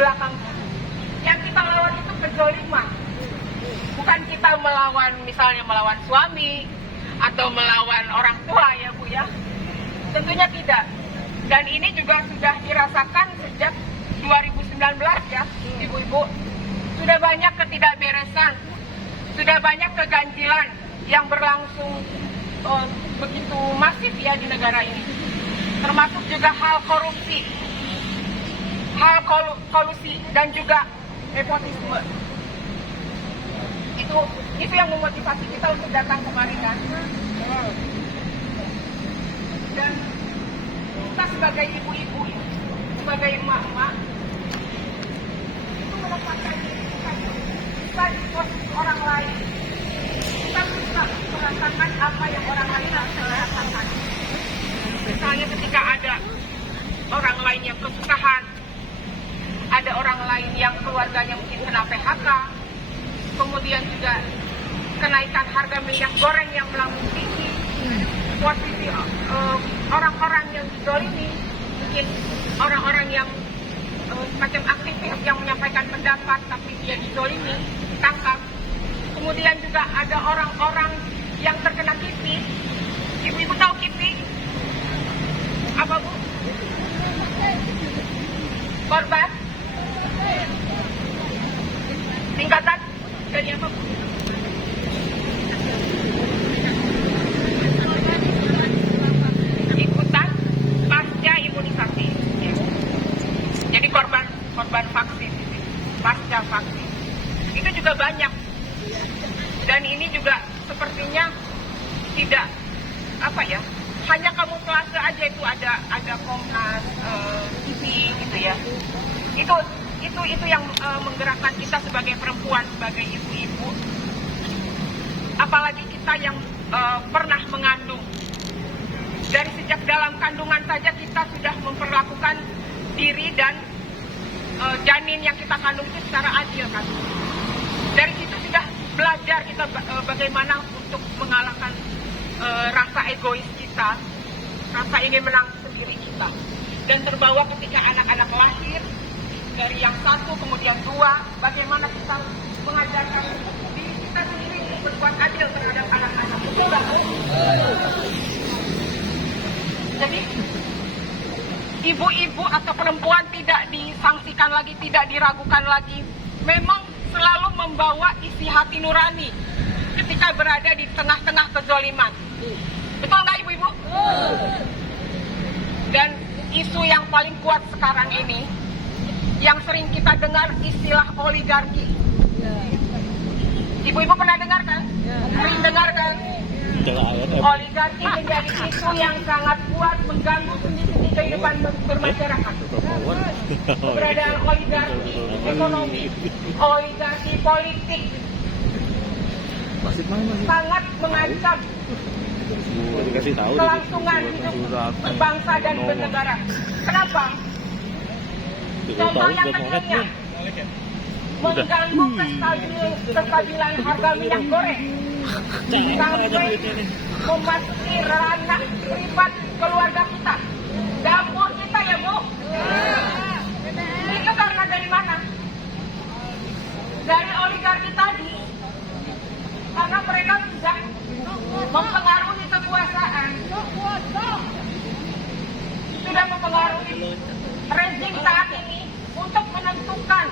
belakang. Yang kita lawan itu kezaliman. Bukan kita melawan, misalnya melawan suami atau melawan orang tua ya Bu ya. Tentunya tidak. Dan ini juga sudah dirasakan sejak 2019 ya Ibu-ibu. Sudah banyak ketidakberesan, sudah banyak keganjilan yang berlangsung begitu masif ya di negara ini. Termasuk juga hal korupsi, hal kolusi dan juga nepotisme. Itu yang memotivasi kita untuk datang kemari kan. Dan kita sebagai ibu-ibu, sebagai emak-emak, itu menempatkan diri kita di posisi orang lain. Kita bisa merasakan apa yang orang lain rasakan. Misalnya ketika ada orang lain yang kesusahan, ada orang lain yang keluarganya mungkin kena PHK, kemudian juga kenaikan harga minyak goreng yang melambung tinggi, posisi orang-orang yang dizalimi, mungkin orang-orang yang semacam aktivis yang menyampaikan pendapat tapi dia dizalimi, ditangkap. Kemudian juga ada orang-orang yang terkena KIPI. Ibu-ibu tahu KIPI? Apa Bu? Korban? Tingkatan dari apa Bu? Ikutan pasca imunisasi. Ya. Jadi korban vaksin, pasca vaksin. Itu juga banyak. Dan ini juga sepertinya tidak hanya kamuflase aja, itu ada Komnas TV gitu ya. Itu yang menggerakkan kita sebagai perempuan, sebagai ibu-ibu. Apalagi kita yang pernah mengandung. Dari sejak dalam kandungan saja kita sudah memperlakukan diri dan janin yang kita kandung itu secara adil kan. Dari situ sudah belajar kita bagaimana untuk mengalahkan rasa egois kita, rasa ingin menang sendiri kita. Dan terbawa ketika anak-anak lahir, dari yang satu kemudian dua, bagaimana kita mengajarkan diri kita sendiri untuk berbuat adil terhadap anak-anak. Betul nggak? Jadi ibu-ibu atau perempuan tidak disangsikan lagi, tidak diragukan lagi. Memang selalu membawa isi hati nurani ketika berada di tengah-tengah kezaliman. Betul nggak ibu-ibu? Dan isu yang paling kuat sekarang ini, yang sering kita dengar istilah oligarki. Ibu-ibu pernah dengar kan? Sering dengar kan? Oligarki menjadi isu yang sangat kuat mengganggu sendi-sendi kehidupan bermasyarakat. Keberadaan oligarki ekonomi, oligarki politik sangat mengancam kelangsungan hidup berbangsa dan bernegara. Kenapa? Contoh yang kecilnya, mengganggu kestabilan harga minyak goreng sampai memasuki ranah privat keluarga kita, dapur kita ya Bu. Itu karena dari mana? Dari oligarki tadi, karena mereka sudah mempengaruhi kekuasaan, sudah mempengaruhi rezim saat ini untuk menentukan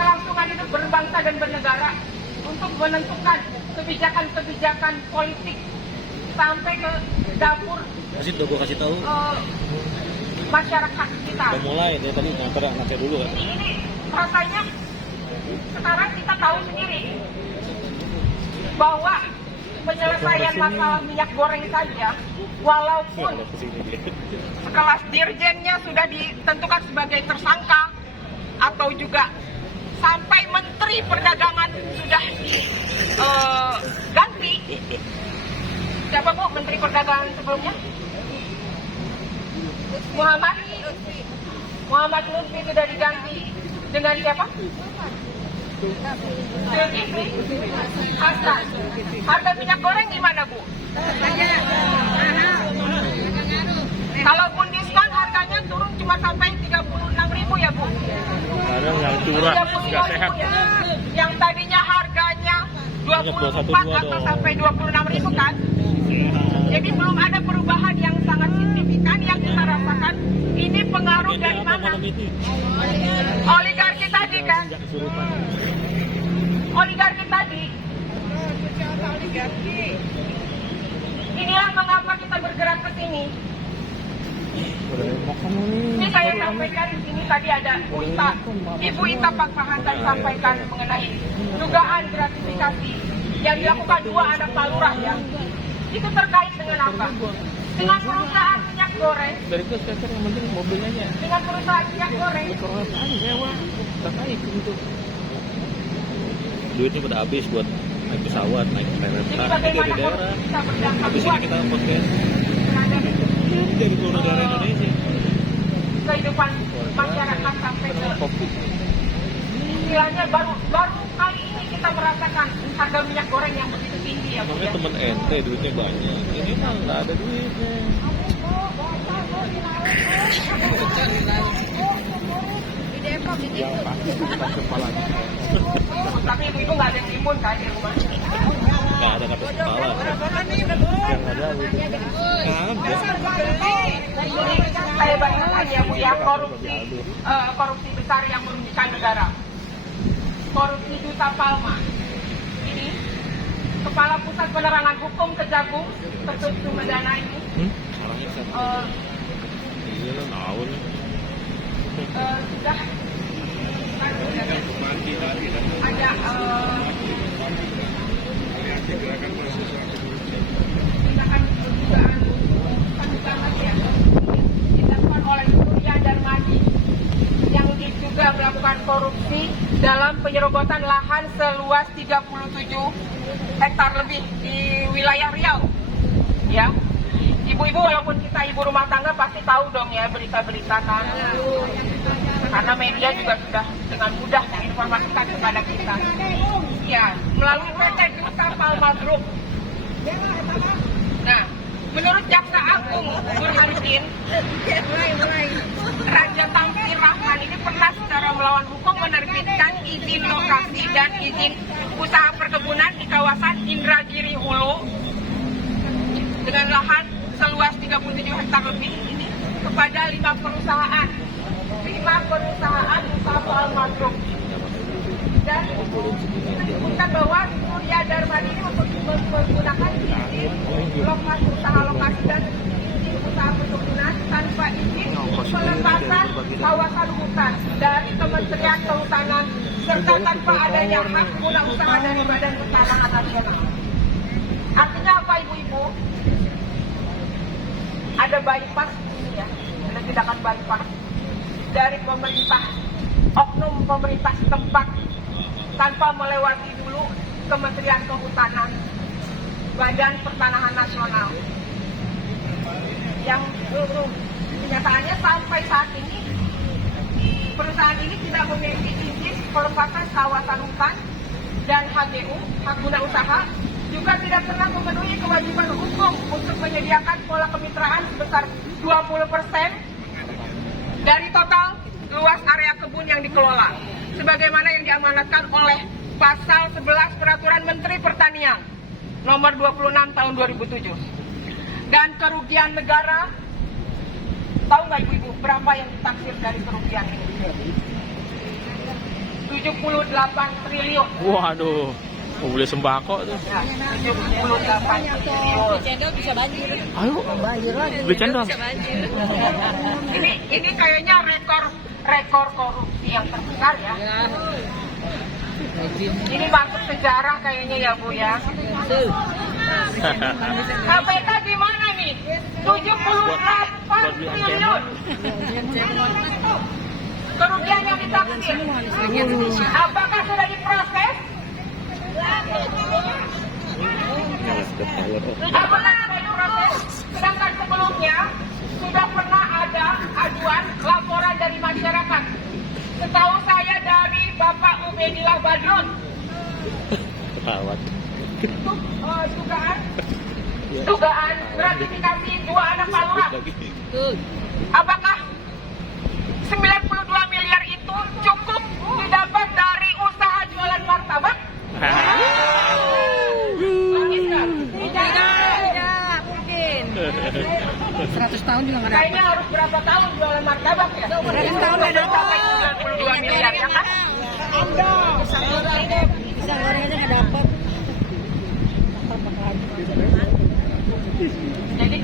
kelangsungan hidup berbangsa dan bernegara, untuk menentukan kebijakan-kebijakan politik sampai ke dapur masyarakat kita. Udah mulai, dia tadi nganter anaknya dulu kan. Ini rasanya sekarang kita tahu sendiri bahwa penyelesaian masalah minyak goreng saja, walaupun sekelas dirjennya sudah ditentukan sebagai tersangka atau juga sampai Menteri Perdagangan sudah diganti. Siapa Bu Menteri Perdagangan sebelumnya? Muhammad Lutfi sudah diganti dengan siapa? Hasan. Harga minyak goreng gimana Bu? Kalaupun diskon harganya turun cuma sampai 36.000. curang, 35.000 nggak sehat. ya. Yang tadinya harganya 24 atau sampai 26.000 kan. Jadi belum ada perubahan yang sangat signifikan yang kita rasakan. Ini pengaruh dari mana? Oligarki tadi kan? Oligarki tadi. Inilah mengapa kita bergerak ke sini. Ini saya sampaikan di sini tadi ada Ibu Ita Pakpahantan sampaikan mengenai dugaan gratifikasi yang dilakukan 2 anak Pak Lurah ya. Itu terkait dengan apa? Dengan perusahaan minyak goreng. Dari itu sekarang yang penting mobilnya aja. Dengan perusahaan minyak goreng. Perusahaan sewa, terkait itu. Duitnya pada habis buat naik pesawat, naik kereta, Jadi di bagaimana daerah. kita berdampak Habis ini kita podcast terhadap dari seluruh negara Indonesia. kehidupan masyarakat sampai ke Kopi. istilahnya baru kali ini kita merasakan harga minyak goreng yang begitu tinggi ya Bu Makanya ya. temen ente duitnya banyak. Ini mah nggak ada duitnya. Yang pasti bukan kepalanya. Tapi ibu nggak ada yang timbun kan di rumah. Nggak ada kata kepala. Yang ada Saya bayangkan ya Bu ya, korupsi besar yang merugikan negara. Korupsi Duta Palma. Ini Kepala Pusat Penerangan Hukum Kejagung, Ketut Sumedana ini. Orangnya siapa? Iya lah, tahu nih. Sudah ada tindakan dugaan banget ya dilakukan oleh Surya Darmadi yang juga melakukan korupsi dalam penyerobotan lahan seluas 37 hektar lebih di wilayah Riau ya. Ibu-ibu walaupun kita ibu rumah tangga pasti tahu dong ya berita-berita kan. Karena media juga sudah dengan mudah menginformasikan kepada kita. Ya, melalui PT Duta Palma Group. Nah, menurut Jaksa Agung Burhanuddin, Raja Tamsir Rahman ini pernah secara melawan hukum menerbitkan izin lokasi dan izin usaha perkebunan di kawasan Indragiri Hulu dengan lahan seluas 37 hektar lebih ini kepada 5 perusahaan Duta Palma Group. Dan disebutkan bahwa Surya Darmadi ini untuk menggunakan izin lokasi usaha lokasi dan izin usaha perkebunan tanpa izin pelepasan kawasan hutan dari Kementerian Kehutanan serta tanpa adanya hak guna usaha dari Badan Pertanahan Nasional. Artinya apa ibu-ibu? Ada bypass ya, ada tindakan bypass dari pemerintah, oknum pemerintah setempat tanpa melewati dulu Kementerian Kehutanan, Badan Pertanahan Nasional. Yang kenyataannya sampai saat ini perusahaan ini tidak memiliki izin pelepasan kawasan hutan dan HGU, hak guna usaha, juga tidak pernah memenuhi kewajiban hukum untuk menyediakan pola kemitraan sebesar 20% dari total luas area kebun yang dikelola, sebagaimana yang diamanatkan oleh Pasal 11 Peraturan Menteri Pertanian Nomor 26 Tahun 2007. Dan kerugian negara, tahu nggak ibu-ibu berapa yang ditaksir dari kerugian ini? 78 triliun. Waduh, mau beli sembako tuh. Ya, 78 triliun. Cendol bisa banjir. Ayo, beli cendol. Ini kayaknya rekor korupsi yang terbesar ya. Ini masuk sejarah kayaknya ya Bu ya. KPK gimana nih? 78 triliun. Kerugian yang ditaksir. Apakah sudah diproses? Pernah ada diproses. Sedangkan sebelumnya sudah pernah ada aduan laporan dari masyarakat. Setahu saya dari Bapak Ubedillah Badrun. Ketawat. Itu dugaan gratifikasi 2 anak Pak Lurah. Apakah 92 miliar itu cukup tidak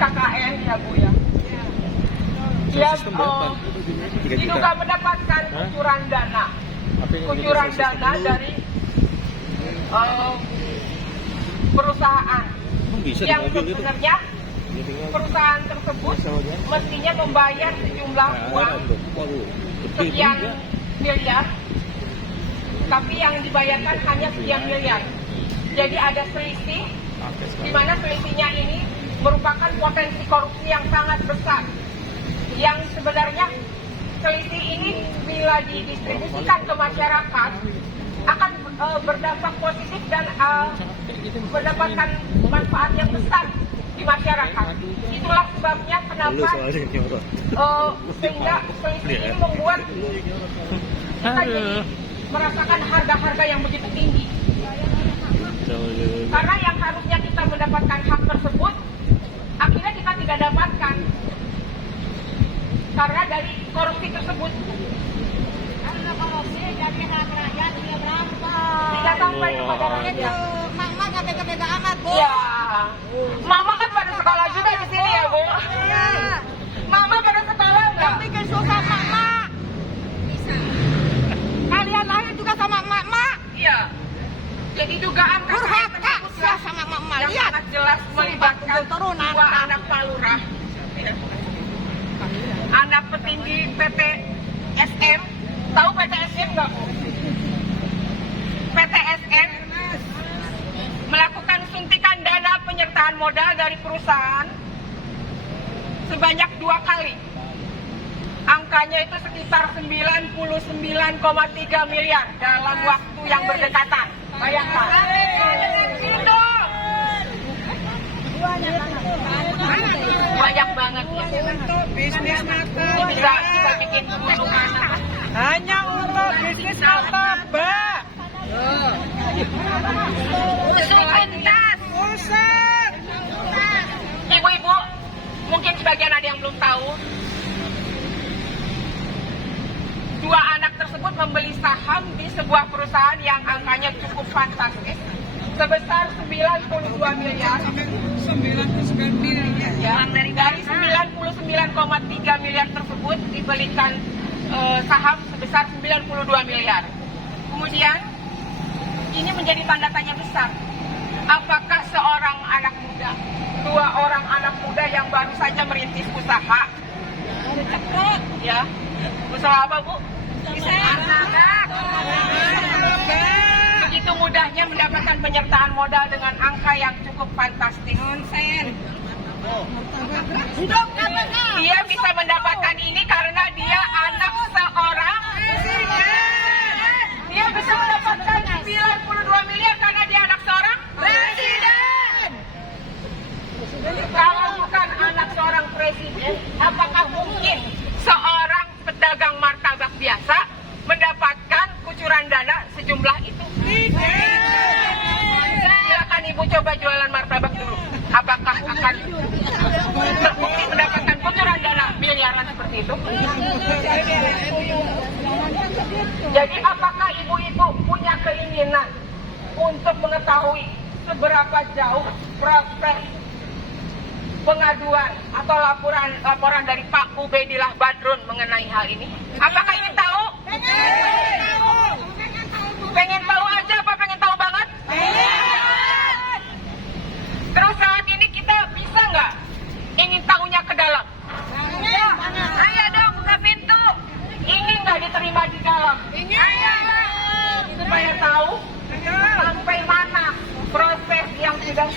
KKN ya Bu ya. Dia diduga mendapatkan kucuran dana. Kucuran dana dari perusahaan yang sebenarnya perusahaan tersebut mestinya membayar sejumlah uang sekian miliar, tapi yang dibayarkan hanya sekian miliar. Jadi ada selisih, di mana selisihnya ini merupakan potensi korupsi yang sangat besar. Yang sebenarnya selisih ini bila didistribusikan ke masyarakat akan berdampak positif dan mendapatkan manfaat yang besar di masyarakat. Itulah sebabnya kenapa sehingga selisih ini membuat kita jadi merasakan harga-harga yang begitu tinggi. Karena yang harusnya kita mendapatkan hak tersebut, akhirnya kita tidak dapatkan. Karena dari korupsi tersebut. Karena korupsi jadi hak rakyat dia berapa? Tidak sampai kepada rakyat. Mama gak beda-beda amat, Bu. Ya, Mama kan pada sekolah juga di sini ya, Bu. Ya. Mama pada sekolah Yang nggak? bikin susah Mama. Bisa. Kalian lahir juga sama Mama. Iya. Jadi dugaan KKN Durhaka tersebut sia sama Mama. yang Lihat. sangat jelas melibatkan Turunan. dua anak Pak Lurah, anak petinggi PT SM. Tahu PT SM nggak, Bu? PT SM melakukan suntikan dana penyertaan modal dari perusahaan sebanyak 2 kali. Angkanya itu sekitar 99,3 miliar dalam waktu yang berdekatan. Bayangkan. Banyak banget ya. Untuk bisnis mata Ini bisa kita bikin gunungan. hanya untuk bisnis martabak. Pusat. Ibu-ibu, mungkin sebagian ada yang belum tahu. 2 anak tersebut membeli saham di sebuah perusahaan yang angkanya cukup fantastis sebesar 92 miliar. 99 miliar. Ya, dari 99,3 miliar tersebut dibelikan saham sebesar 92 miliar. Kemudian ini menjadi tanda tanya besar. Apakah seorang anak muda, 2 orang anak muda yang baru saja merintis usaha, ya, usaha apa, Bu? Begitu mudahnya mendapatkan penyertaan modal dengan angka yang cukup fantastis. Dia bisa mendapatkan ini karena dia anak seorang presiden. Dia bisa mendapatkan 92 miliar karena dia anak seorang presiden. Kalau bukan anak seorang presiden, apakah mungkin seorang pedagang martabak biasa mendapatkan kucuran dana sejumlah itu? Silakan Ibu coba jualan martabak dulu. Apakah akan terbukti mendapatkan kucuran dana miliaran seperti itu? Jadi apakah ibu-ibu punya keinginan untuk mengetahui seberapa jauh proses pengaduan atau laporan dari Pak Ubedillah Badrun mengenai hal ini? Apakah ingin tahu? Pengen tahu aja apa pengen tahu banget? Terus saat ini kita bisa nggak ingin tahunya ke dalam? Ayo dong buka pintu. Ingin nggak diterima di dalam? Supaya tahu sampai mana proses yang sudah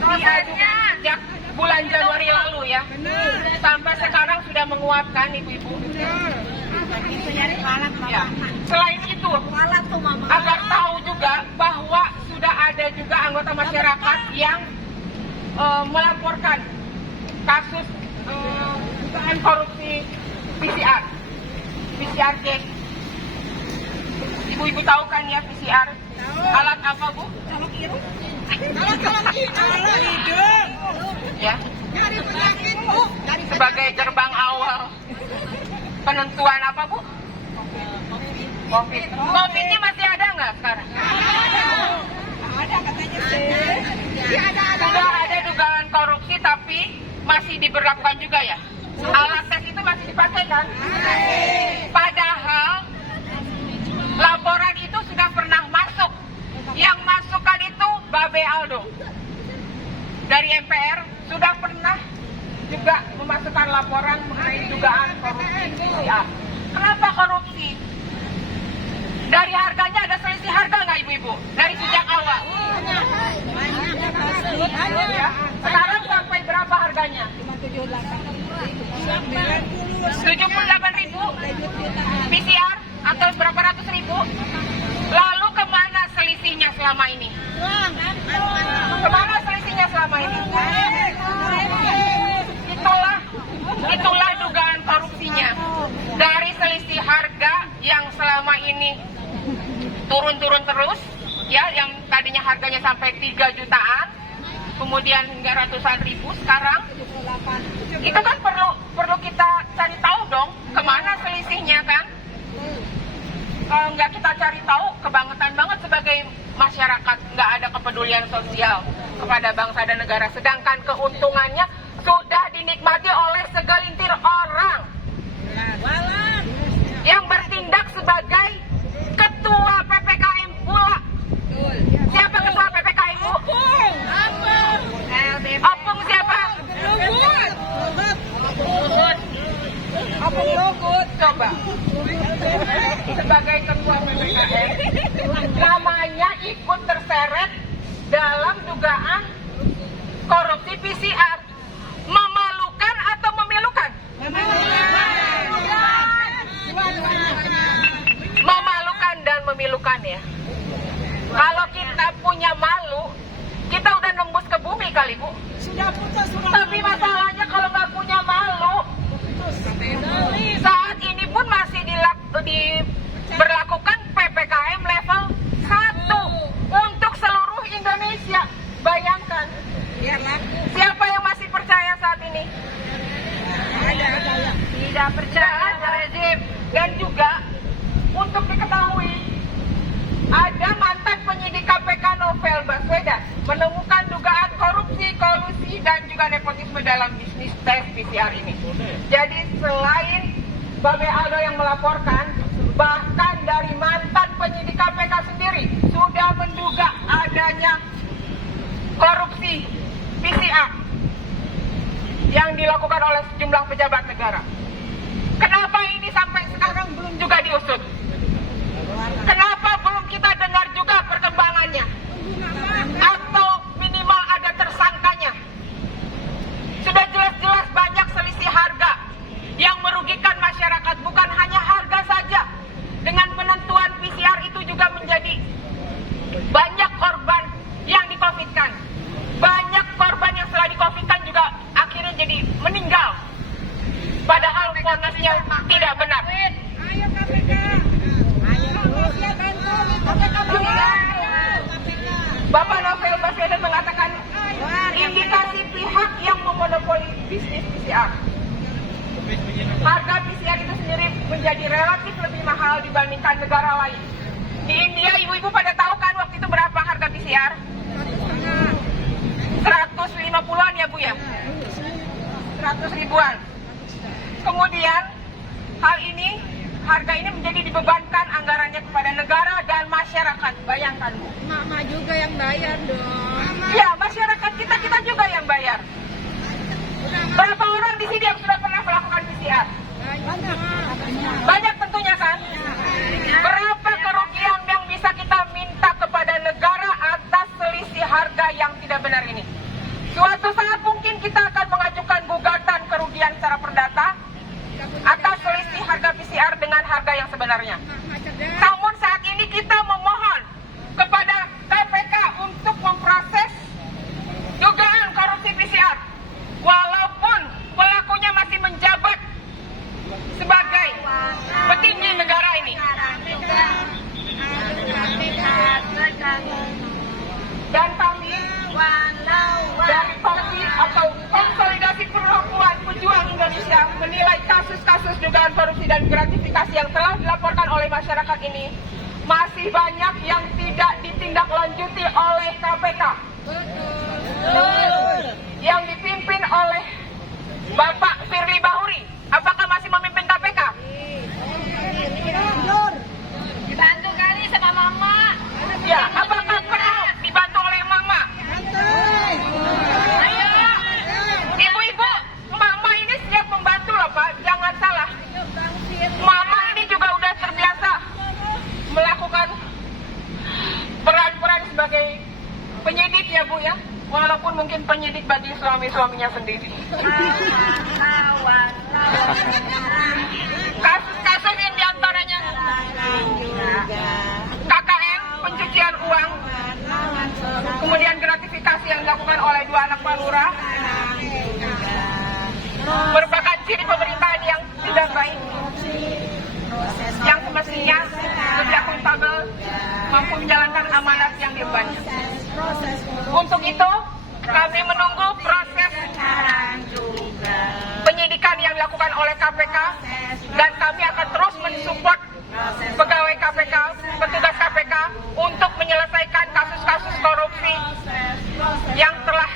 diajukan sejak bulan Januari lalu ya. Sampai sekarang sudah menguapkan ibu-ibu. Ya. Selain itu, agar tahu juga bahwa sudah ada juga anggota masyarakat yang melaporkan kasus dugaan korupsi PCR cek. Ibu-ibu tahu kan ya PCR? Alat apa, Bu? Alat hidung. Ya. Sebagai gerbang awal penentuan apa, Bu? COVID. COVID-nya masih ada nggak sekarang? Ada katanya sih. Sudah ada dugaan korupsi tapi masih diberlakukan juga ya? Alat tes itu masih dipakai kan? Padahal laporan itu sudah pernah masuk. Yang masukkan itu Babe Aldo dari MPR sudah pernah juga memasukkan laporan mengenai dugaan korupsi PCR. Kenapa korupsi? Dari harganya ada selisih harga nggak ibu-ibu? Dari sejak awal. Ya. Sekarang sampai berapa harganya? 78.000 PCR atau berapa ratus ribu? Lalu kemana selisihnya selama ini? Kemana selisihnya selama ini? Itulah dugaan korupsinya. Dari selisih harga yang selama ini turun-turun terus, ya, yang tadinya harganya sampai 3 jutaan, kemudian hingga ratusan ribu sekarang. Itu kan perlu kita cari tahu dong, kemana selisihnya kan? Kalau nggak kita cari tahu, kebangetan banget sebagai masyarakat, nggak ada kepedulian sosial kepada bangsa dan negara. Sedangkan keuntungannya sudah dinikmati oleh segelintir orang yang bertindak sebagai ketua PPKM pula. Siapa ketua PPKM, Bu? Opung siapa? Opung Lugut. Coba. Sebagai ketua PPKM, namanya ikut terseret dalam dugaan korupsi PCR. Memalukan atau memilukan? Memalukan dan memilukan ya. Kalau kita punya malu, kita udah nembus ke bumi kali, Bu. Tapi masalahnya kalau nggak punya malu, saat ini pun masih diberlakukan PPKM level 1 untuk seluruh Indonesia. Bayangkan, siapa yang masih percaya saat ini? Tidak percaya rezim. Dan juga untuk diketahui, ada mantan penyidik KPK Novel Baswedan menemukan dugaan korupsi, kolusi, dan juga nepotisme dalam bisnis tes PCR ini. Jadi selain Babe Aldo yang melaporkan, bahkan dari mantan penyidik KPK sendiri sudah menduga adanya korupsi PCR yang dilakukan oleh sejumlah pejabat negara. Kenapa ini sampai sekarang belum juga diusut? Kenapa belum kita dengar juga perkembangannya? Atau minimal ada tersangkanya? Sudah jelas-jelas banyak selisih harga yang merugikan masyarakat. Bukan hanya harga saja. Dengan penentuan PCR itu juga menjadi banyak korban yang di-COVID-kan. Banyak korban yang setelah di-COVID-kan juga akhirnya jadi meninggal. Padahal ponasnya tidak benar. Ayo KPK. Ayo Rusia bantu KPK. Bapak Novel Baswedan mengatakan indikasi pihak yang memonopoli bisnis PCR. Harga PCR itu sendiri menjadi relatif lebih mahal dibandingkan negara lain. Di India, ibu-ibu pada tahu kan waktu itu berapa harga PCR? 150-an ya Bu ya? 100 ribuan. Kemudian harga ini menjadi dibebankan anggarannya kepada negara dan masyarakat. Bayangkan Bu. Mak juga yang bayar dong. Ya, masyarakat kita juga yang bayar. Berapa orang di sini yang sudah pernah melakukan PCR? Banyak tentunya kan? Berapa kerugian yang bisa kita minta kepada negara atas selisih harga yang tidak benar ini? Suatu saat mungkin kita akan mengajukan gugatan kerugian secara perdata atas selisih harga PCR dengan harga yang sebenarnya. Namun saat ini kita memohon kepada KPK untuk memproses dugaan korupsi PCR. Walaupun pelakunya masih menjabat sebagai petinggi negara ini. Dan kami dari KOPI atau Konsolidasi Perempuan Pejuang Indonesia menilai kasus-kasus dugaan korupsi dan gratifikasi yang telah dilaporkan oleh masyarakat ini masih banyak yang tidak ditindaklanjuti oleh KPK. Yang dipimpin oleh Bapak Firly Bahuri, apakah masih memimpin KPK? Dibantu kali sama mama. Ya, apakah pernah dibantu oleh mama? Ayo. Ibu-ibu, mama ini siap membantu loh Pak, jangan salah. Mama ini juga udah terbiasa melakukan peran-peran sebagai penyidik ya Bu ya. Walaupun mungkin penyidik bagi suami-suaminya sendiri. Kasus-kasus yang diantaranya KKN, pencucian uang, kemudian gratifikasi yang dilakukan oleh 2 anak Pak Lurah, merupakan ciri pemerintahan yang tidak baik, yang semestinya lebih akuntabel, mampu menjalankan amanat yang diembannya. Untuk itu, kami menunggu proses penyidikan yang dilakukan oleh KPK, dan kami akan terus mensupport pegawai KPK, petugas KPK untuk menyelesaikan kasus-kasus korupsi yang telah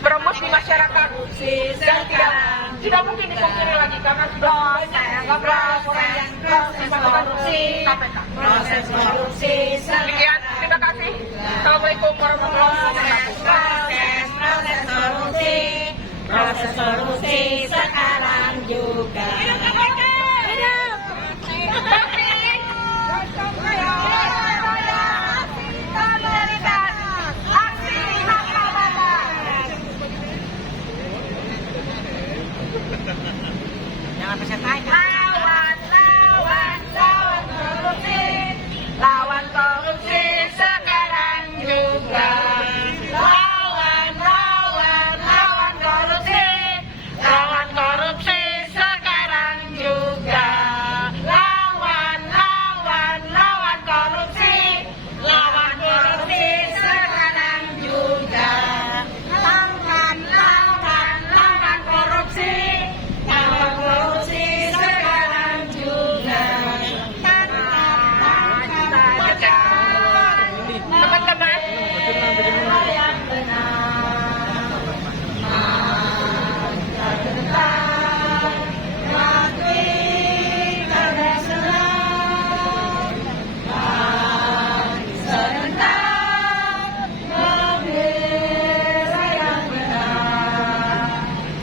berembus di masyarakat dan tidak mungkin dipungkiri lagi karena sudah banyak laporan yang korupsi KPK. Demikian, terima kasih. Assalamualaikum warahmatullahi wabarakatuh. Proses korupsi.